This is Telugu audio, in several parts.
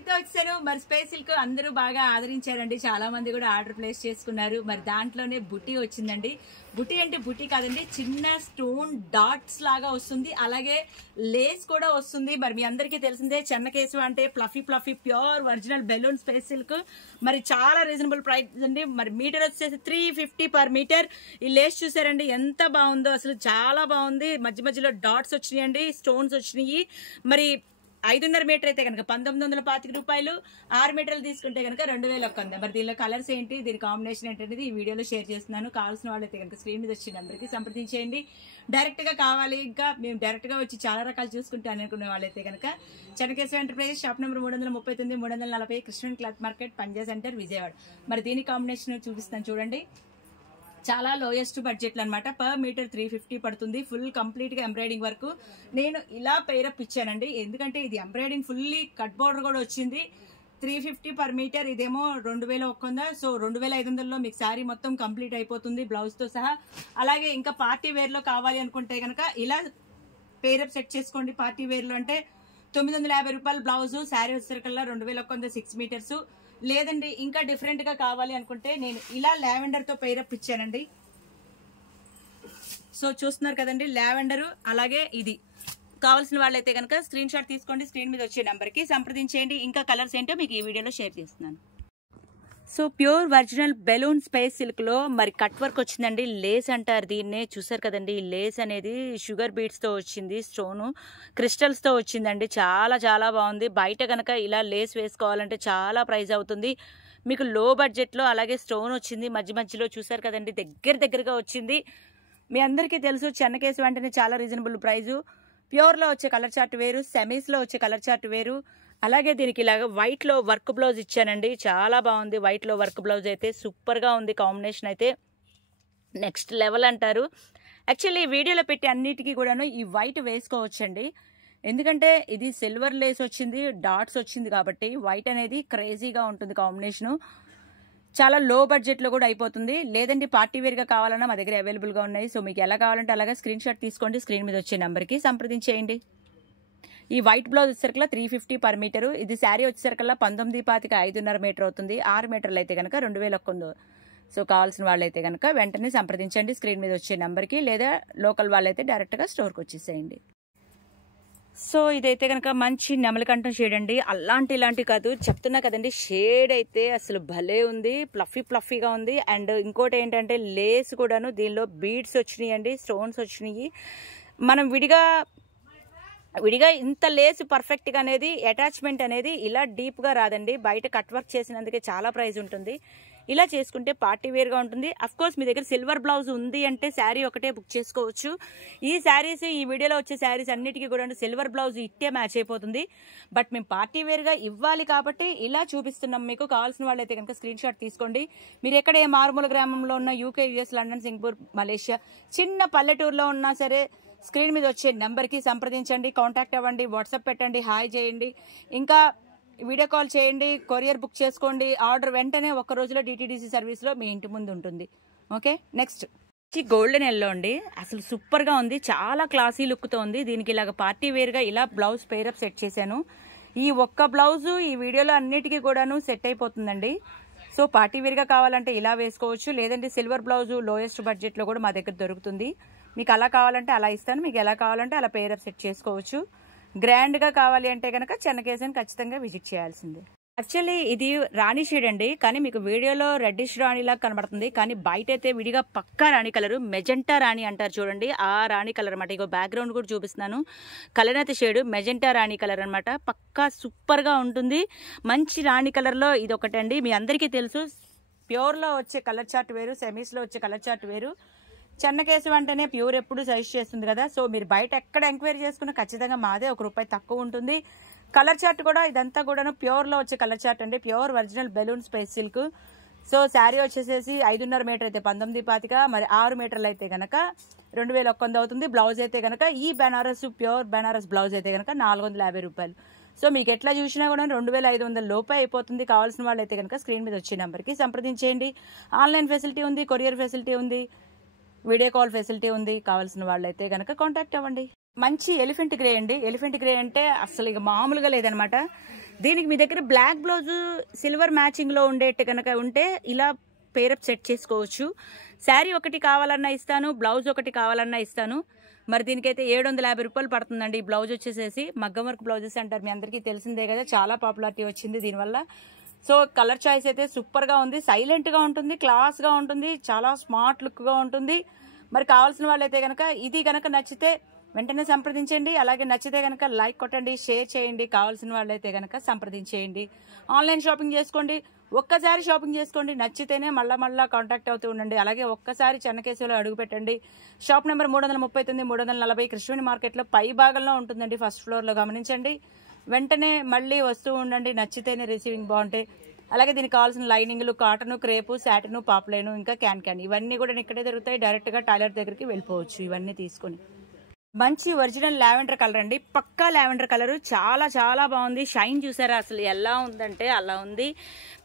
అప్డేట్ తో వచ్చారు. మరి స్పేస్ సిల్క్ అందరూ బాగా ఆదరించారండి. చాలా మంది కూడా ఆర్డర్ ప్లేస్ చేసుకున్నారు. మరి దాంట్లోనే బుటీ వచ్చిందండి. బుటీ అంటే బుటీ కాదండి, చిన్న స్టోన్ డాట్స్ లాగా వస్తుంది. అలాగే లేస్ కూడా వస్తుంది. మరి మీ అందరికీ తెలిసిందే చెన్నకేశు అంటే fluffy fluffy pure original balloon space silk. మరి చాలా రీజనబుల్ ప్రైస్ అండి. మరి మీటర్ వచ్చేసి 350 పర్ మీటర్. ఈ లేస్ చూసారండి ఎంత బాగుందో, అసలు చాలా బాగుంది. మధ్య మధ్యలో డాట్స్ వచ్చినాయండి, స్టోన్స్ వచ్చినాయి. మరి 5.5 మీటర్ అయితే కనుక 1925 రూపాయలు, 6 మీటర్లు తీసుకుంటే కనుక 2100. మరి దీనిలో కలర్స్ ఏంటి, దీని కాంబినేషన్ ఏంటనేది ఈ వీడియోలో షేర్ చేస్తున్నాను. కావాల్సిన వాళ్ళైతే కనుక స్క్రీన్ మీద వచ్చే నెంబర్కి సంప్రదించేయండి. డైరెక్ట్ గా కావాలి, ఇంకా మేము డైరెక్ట్ గా వచ్చి చాలా రకాలు చూసుకుంటాను అనుకునే వాళ్ళైతే కనుక Chennakeshava enterprises, shop number 339 340 Krishna cloth market, Panja centre, Vijayawada. మరి దీని కాంబినేషన్ చూపిస్తాను చూడండి. చాలా లోయెస్ట్ బడ్జెట్లు అనమాట. పర్ మీటర్ 350 పడుతుంది. ఫుల్ కంప్లీట్ గా ఎంబ్రాయిడింగ్ వర్క్. నేను ఇలా పేరప్ ఇచ్చానండి, ఎందుకంటే ఇది ఎంబ్రాయిడింగ్ ఫుల్లీ కట్ బోర్డర్ కూడా వచ్చింది. 350 పర్ మీటర్. ఇదేమో 2100. సో 2500లో మీకు శారీ మొత్తం కంప్లీట్ అయిపోతుంది బ్లౌజ్ తో సహా. అలాగే ఇంకా పార్టీ వేర్ లో కావాలి అనుకుంటే కనుక ఇలా పేరప్ సెట్ చేసుకోండి. పార్టీ వేర్ లో అంటే 950 రూపాయలు బ్లౌజ్, శారీ వచ్చేసరికల్లా 2100 6 మీటర్స్. లేదండి ఇంకా డిఫరెంట్ గా కావాలి అనుకుంటే నేను ఇలా లావెండర్ తో పేరప్ ఇచ్చానండి. సో చూస్తున్నారు కదండి లావెండర్. అలాగే ఇది కావాల్సిన వాళ్ళైతే కనుక స్క్రీన్ షాట్ తీసుకోండి. స్క్రీన్ మీద వచ్చే నెంబర్ కి సంప్రదించేయండి. ఇంకా కలర్స్ ఏంటో మీకు ఈ వీడియోలో షేర్ చేస్తున్నాను. So pure original balloon space silk లో మరి కట్ వర్క్ వచ్చిందండి. లేస్ అంటారు దీన్నే. చూసారు కదండి, ఈ లేస్ అనేది షుగర్ బీడ్స్ తో వచ్చింది, స్టోను క్రిస్టల్స్ తో వచ్చిందండి. చాలా చాలా బాగుంది. బయట కనుక ఇలా లేస్ వేసుకోవాలంటే చాలా ప్రైస్ అవుతుంది. మీకు లో బడ్జెట్ లో అలాగే స్టోన్ వచ్చింది మధ్య మధ్యలో. చూసారు కదండి, దగ్గరగా వచ్చింది. మీ అందరికీ తెలుసు చెన్నకేశవ అంటేనే చాలా రీజనబుల్ ప్రైజు. ప్యూర్ లో వచ్చే కలర్ చార్ట్ వేరు, సెమీస్ లో వచ్చే కలర్ చార్ట్ వేరు. అలాగే దీనికి ఇలాగ వైట్ లో వర్క్ బ్లౌజ్ ఇచ్చానండి. చాలా బాగుంది. వైట్ లో వర్క్ బ్లౌజ్ అయితే సూపర్ గా ఉంది. కాంబినేషన్ అయితే నెక్స్ట్ లెవెల్ అంటారు. యాక్చువల్లీ వీడియోలో పెట్టి అన్నిటికీ కూడాను ఈ వైట్ వేసుకోవచ్చండి, ఎందుకంటే ఇది సిల్వర్ లేస్ వచ్చింది, డాట్స్ వచ్చింది కాబట్టి వైట్ అనేది క్రేజీగా ఉంటుంది కాంబినేషను. చాలా లో బడ్జెట్ లో కూడా అయిపోతుంది. లేదండి పార్టీ వేర్ గా కావాలన్నా మా దగ్గర అవైలబుల్ గా ఉన్నాయి. సో మీకు ఎలా కావాలంటే అలాగా స్క్రీన్ షాట్ తీసుకోండి. స్క్రీన్ మీద వచ్చే నెంబర్ కి సంప్రదించేయండి. ఈ వైట్ బ్లౌజ్ వచ్చేసరికల్లా 350 పర్ మీటరు. ఇది శారీ వచ్చేసరికల్లా 1925 5.5 మీటర్ అవుతుంది. 6 మీటర్లు అయితే కనుక 2100. సో కావాల్సిన వాళ్ళైతే కనుక వెంటనే సంప్రదించండి స్క్రీన్ మీద వచ్చే నెంబర్కి, లేదా లోకల్ వాళ్ళైతే డైరెక్ట్గా స్టోర్కి వచ్చేసేయండి. సో ఇదైతే కనుక మంచి నెమలికంఠం షేడ్ అండి. ఇలాంటి కాదు, చెప్తున్నా కదండి, షేడ్ అయితే అసలు భలే ఉంది. ఫ్లఫీగా ఉంది. అండ్ ఇంకోటి ఏంటంటే లేస్ కూడాను దీనిలో బీడ్స్ వచ్చినాయి అండి, స్టోన్స్ వచ్చినాయి. మనం విడిగా ఇంత లేస్ పర్ఫెక్ట్ గా అనేది అటాచ్మెంట్ అనేది ఇలా డీప్ గా రాదండి. బయట కట్ వర్క్ చేసినందుకే చాలా ప్రైస్ ఉంటుంది. ఇలా చేసుకుంటే పార్టీ వేర్ గా ఉంటుంది. అఫ్ కోర్స్ మీ దగ్గర సిల్వర్ బ్లౌజ్ ఉంది అంటే శారీ ఒకటే బుక్ చేసుకోవచ్చు. ఈ శారీస్, ఈ వీడియోలో వచ్చే శారీస్ అన్నిటికీ కూడా సిల్వర్ బ్లౌజ్ ఇట్టే మ్యాచ్ అయిపోతుంది. బట్ మేము పార్టీ వేర్ గా ఇవ్వాలి కాబట్టి ఇలా చూపిస్తున్నాం. మీకు కావాల్సిన వాళ్ళైతే కనుక స్క్రీన్ షాట్ తీసుకోండి. మీరు ఎక్కడ ఏ మారుమూల గ్రామంలో ఉన్న UK, US, London, Singapore, Malaysia, చిన్న పల్లెటూరులో ఉన్నా సరే స్క్రీన్ మీద వచ్చే నెంబర్కి సంప్రదించండి, కాంటాక్ట్ అవ్వండి, వాట్సాప్ పెట్టండి, హాయ్ చేయండి, ఇంకా వీడియో కాల్ చేయండి, కొరియర్ బుక్ చేసుకోండి. ఆర్డర్ వెంటనే ఒక్క రోజులో DTDC సర్వీస్లో మీ ఇంటి ముందు ఉంటుంది. ఓకే, నెక్స్ట్ గోల్డెన్ ఎల్లో అండి. అసలు సూపర్గా ఉంది, చాలా క్లాసీ లుక్తో ఉంది. దీనికి ఇలాగ పార్టీ వేర్గా ఇలా బ్లౌజ్ పేరప్ సెట్ చేశాను. ఈ ఒక్క బ్లౌజు ఈ వీడియోలో అన్నిటికీ కూడాను సెట్ అయిపోతుందండి. సో పార్టీ వేర్గా కావాలంటే ఇలా వేసుకోవచ్చు, లేదంటే సిల్వర్ బ్లౌజు లోయెస్ట్ బడ్జెట్లో కూడా మా దగ్గర దొరుకుతుంది. మీకు అలా కావాలంటే అలా ఇస్తాను, మీకు ఎలా కావాలంటే అలా పేరప్ సెట్ చేసుకోవచ్చు. గ్రాండ్గా కావాలి అంటే కనుక చెన్నకేశవని ఖచ్చితంగా విజిట్ చేయాల్సిందే. యాక్చువల్లీ ఇది రాణి షేడ్ అండి, కానీ మీకు వీడియోలో రెడ్డిష్ రాణిలా కనబడుతుంది, కానీ బయట అయితే విడిగా పక్కా రాణి కలరు, మెజెంటా రాణి అంటారు చూడండి, ఆ రాణి కలర్ అనమాట. ఇగో బ్యాక్గ్రౌండ్ కూడా చూపిస్తున్నాను, కలనేత షేడ్ మెజెంటా రాణి కలర్ అనమాట. పక్కా సూపర్గా ఉంటుంది. మంచి రాణి కలర్లో ఇది ఒకటండి. మీ అందరికీ తెలుసు ప్యూర్లో వచ్చే కలర్ చార్ట్ వేరు, సెమీస్లో వచ్చే కలర్ చార్ట్ వేరు. చెన్నకేశవ అంటేనే ప్యూర్ ఎప్పుడు సజెస్ట్ చేస్తుంది కదా. సో మీరు బయట ఎక్కడ ఎంక్వైరీ చేసుకున్నా ఖచ్చితంగా మాదే ₹1 తక్కువ ఉంటుంది. కలర్ చార్ట్ కూడా ఇదంతా కూడాను ప్యూర్లో వచ్చే కలర్ చార్ట్ అండి, pure original balloon space silk. So sari వచ్చేసేసి 5.5 మీటర్ అయితే 1925, మరి 6 మీటర్లు అయితే కనుక 2100 అవుతుంది. బ్లౌజ్ అయితే కనుక ఈ బెనారస్ ప్యూర్ బెనారస్ బ్లౌజ్ అయితే కనుక 450 రూపాయలు. సో మీకు ఎట్లా చూసినా కూడా 2500 లోపే అయిపోతుంది. కావాల్సిన వాళ్ళు అయితే కనుక స్క్రీన్ మీద వచ్చే నెంబర్కి సంప్రదించేయండి. ఆన్లైన్ ఫెసిలిటీ ఉంది, కొరియర్ ఫెసిలిటీ ఉంది, వీడియో కాల్ ఫెసిలిటీ ఉంది. కావాల్సిన వాళ్ళైతే కనుక కాంటాక్ట్ అవ్వండి. మంచి ఎలిఫెంట్ గ్రే అండి. ఎలిఫెంట్ గ్రే అంటే అసలు ఇక మామూలుగా లేదనమాట. దీనికి మీ దగ్గర బ్లాక్ బ్లౌజ్ సిల్వర్ మ్యాచింగ్లో ఉండేట్టు కనుక ఉంటే ఇలా పేరప్ సెట్ చేసుకోవచ్చు. శారీ ఒకటి కావాలన్నా ఇస్తాను, బ్లౌజ్ ఒకటి కావాలన్నా ఇస్తాను. మరి దీనికైతే 750 రూపాయలు పడుతుందండి. ఈ బ్లౌజ్ వచ్చేసేసి మగ్గం వర్క్ బ్లౌజెస్ అంటారు, మీ అందరికీ తెలిసిందే కదా, చాలా పాపులారిటీ వచ్చింది దీనివల్ల. సో కలర్ చాయిస్ అయితే సూపర్గా ఉంది, సైలెంట్గా ఉంటుంది, క్లాస్గా ఉంటుంది, చాలా స్మార్ట్ లుక్గా ఉంటుంది. మరి కావాల్సిన వాళ్ళైతే కనుక ఇది కనుక నచ్చితే వెంటనే సంప్రదించండి. అలాగే నచ్చితే కనుక లైక్ కొట్టండి, షేర్ చేయండి. కావాల్సిన వాళ్ళైతే కనుక సంప్రదించేయండి. ఆన్లైన్ షాపింగ్ చేసుకోండి, ఒక్కసారి షాపింగ్ చేసుకోండి, నచ్చితేనే మళ్ళా కాంటాక్ట్ అవుతూ ఉండండి. అలాగే ఒక్కసారి చెన్నకేశవలో అడుగు పెట్టండి. షాప్ నెంబర్ 339 340 కృష్ణవేణి మార్కెట్లో పై భాగంలో ఉంటుందండి, ఫస్ట్ ఫ్లోర్లో గమనించండి. వెంటనే మళ్ళీ వస్తూ ఉండండి, నచ్చితేనే రిసీవింగ్ బాగుంటాయి. అలాగే దీనికి కావాల్సిన లైనింగ్లు, కాటను, క్రేపు, శాటిను, పాప్లైను, ఇంకా క్యాన్ ఇవన్నీ కూడా ఇక్కడే దొరుకుతాయి. డైరెక్ట్గా టైలర్ దగ్గరికి వెళ్ళిపోవచ్చు ఇవన్నీ తీసుకొని. మంచి ఒరిజినల్ లావెండర్ కలర్ అండి, పక్కా లావెండర్ కలర్, చాలా చాలా బాగుంది. షైన్ చూసారా అసలు ఎలా ఉందంటే అలా ఉంది.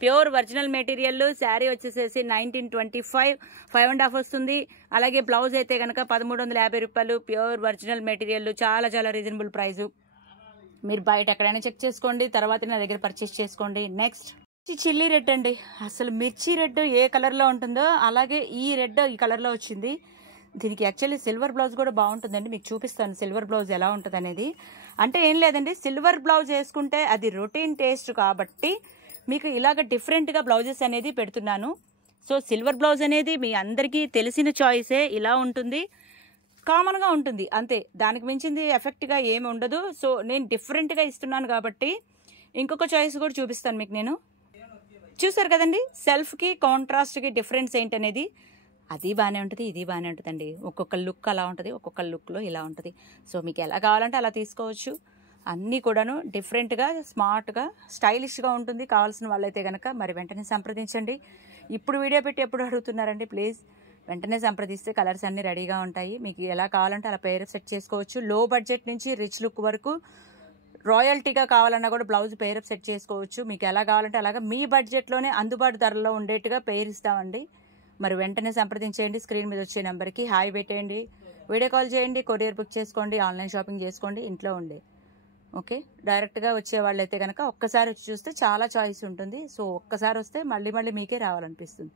Pure original material. శారీ వచ్చేసేసి 1925 5.5 వస్తుంది. అలాగే బ్లౌజ్ అయితే కనుక 1350 రూపాయలు. ప్యూర్ ఒరిజినల్ మెటీరియల్, చాలా చాలా రీజనబుల్ ప్రైస్. మీరు బయట ఎక్కడైనా చెక్ చేసుకోండి, తర్వాత నా దగ్గర పర్చేస్ చేసుకోండి. నెక్స్ట్ చిల్లీ రెడ్ అండి, అసలు మిర్చి రెడ్ ఏ కలర్లో ఉంటుందో అలాగే ఈ రెడ్ ఈ కలర్లో వచ్చింది. దీనికి యాక్చువల్లీ సిల్వర్ బ్లౌజ్ కూడా బాగుంటుందండి, మీకు చూపిస్తాను సిల్వర్ బ్లౌజ్ ఎలా ఉంటుంది అనేది. అంటే ఏం లేదండి, సిల్వర్ బ్లౌజ్ వేసుకుంటే అది రొటీన్ టేస్ట్ కాబట్టి మీకు ఇలాగ డిఫరెంట్గా బ్లౌజెస్ అనేది పెడుతున్నాను. సో సిల్వర్ బ్లౌజ్ అనేది మీ అందరికీ తెలిసిన చాయిసే, ఇలా ఉంటుంది, కామన్గా ఉంటుంది అంతే, దానికి మించింది ఎఫెక్ట్గా ఏమి ఉండదు. సో నేను డిఫరెంట్గా ఇస్తున్నాను కాబట్టి ఇంకొక చాయిస్ కూడా చూపిస్తాను మీకు. నేను చూసారు కదండి, సెల్ఫ్కి కాంట్రాస్ట్కి డిఫరెన్స్ ఏంటనేది. అది బాగానే ఉంటుంది, ఇది బాగానే ఉంటుందండి. ఒక్కొక్క లుక్ అలా ఉంటుంది, ఒక్కొక్క లుక్లో ఇలా ఉంటుంది. సో మీకు ఎలా కావాలంటే అలా తీసుకోవచ్చు. అన్నీ కూడాను డిఫరెంట్గా, స్మార్ట్గా, స్టైలిష్గా ఉంటుంది. కావాల్సిన వాళ్ళైతే కనుక మరి వెంటనే సంప్రదించండి. ఇప్పుడు వీడియో పెట్టి ఎప్పుడు అడుగుతున్నారండి, ప్లీజ్ వెంటనే సంప్రదిస్తే కలర్స్ అన్నీ రెడీగా ఉంటాయి. మీకు ఎలా కావాలంటే అలా పేరు సెట్ చేసుకోవచ్చు. లో బడ్జెట్ నుంచి రిచ్ లుక్ వరకు రాయల్టీగా కావాలన్నా కూడా బ్లౌజ్ పేరప్ సెట్ చేసుకోవచ్చు. మీకు ఎలా కావాలంటే అలాగా మీ బడ్జెట్లోనే అందుబాటు ధరలో ఉండేట్టుగా పేరు ఇస్తామండి. మరి వెంటనే సంప్రదించేయండి. స్క్రీన్ మీద వచ్చే నెంబర్కి హాయ్ పెట్టేయండి, వీడియో కాల్ చేయండి, కొరియర్ బుక్ చేసుకోండి, ఆన్లైన్ షాపింగ్ చేసుకోండి ఇంట్లో ఉండే. ఓకే, డైరెక్ట్గా వచ్చే వాళ్ళైతే కనుక ఒక్కసారి వచ్చి చూస్తే చాలా చాయిస్ ఉంటుంది. సో ఒక్కసారి వస్తే మళ్ళీ మీకే రావాలనిపిస్తుంది.